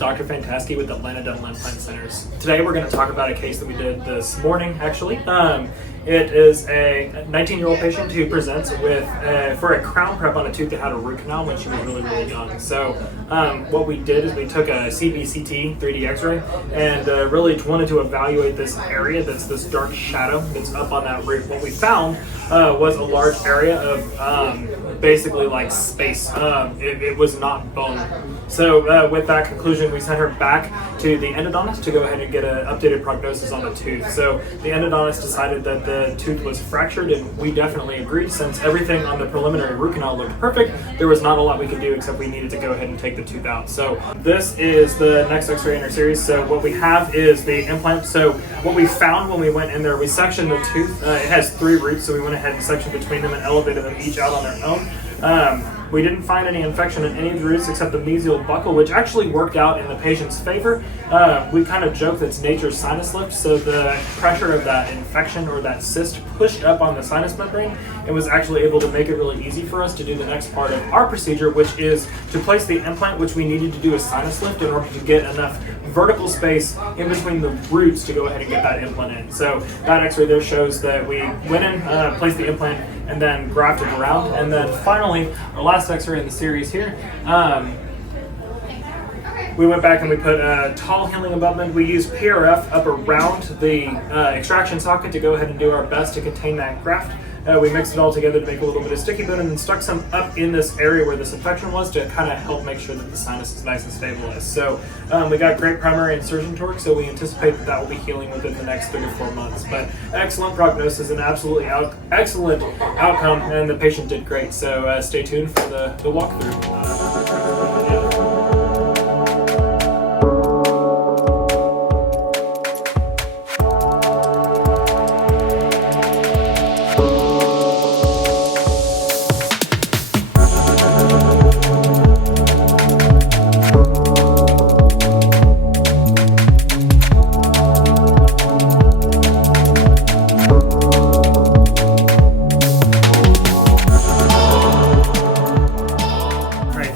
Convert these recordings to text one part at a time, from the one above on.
Dr. Fantasky with Atlanta Dental Implant Centers. Today we're going to talk about a case that we did this morning, actually. It is a 19-year-old patient who presents with for a crown prep on a tooth that had a root canal when she was really, really young. So what we did is we took a CBCT 3D x-ray and really wanted to evaluate this area that's this dark shadow that's up on that root. What we found was a large area of basically like space. It was not bone. So with that conclusion, we sent her back to the endodontist to go ahead and get an updated prognosis on the tooth. So the endodontist decided that the tooth was fractured, and we definitely agreed. Since everything on the preliminary root canal looked perfect, there was not a lot we could do except we needed to go ahead and take the tooth out. So this is the next x-ray in our series. So what we have is the implant. So what we found when we went in there, we sectioned the tooth. It has 3 roots, so we went ahead and sectioned between them and elevated them each out on their own. We didn't find any infection in any of the roots except the mesial buccal, which actually worked out in the patient's favor. We kind of joke that it's nature's sinus lift, so the pressure of that infection or that cyst pushed up on the sinus membrane and was actually able to make it really easy for us to do the next part of our procedure, which is to place the implant, which we needed to do a sinus lift in order to get enough vertical space in between the roots to go ahead and get that implant in. So that x-ray there shows that we went in, placed the implant, and then grafted around. And then finally, our last x-ray in the series here, we went back and we put a tall healing abutment. We used PRF up around the extraction socket to go ahead and do our best to contain that graft. We mixed it all together to make a little bit of sticky bone, and then stuck some up in this area where this infection was to kind of help make sure that the sinus is nice and stabilized. So we got great primary insertion torque, so we anticipate that that will be healing within the next 3 to 4 months. But excellent prognosis and absolutely excellent outcome, and the patient did great. So stay tuned for the walkthrough.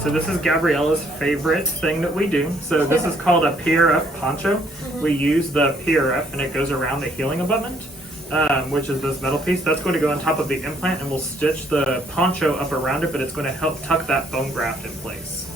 So this is Gabriella's favorite thing that we do. So this is called a PRF poncho. We use the PRF and it goes around the healing abutment, which is this metal piece. That's going to go on top of the implant, and we'll stitch the poncho up around it, but it's going to help tuck that bone graft in place.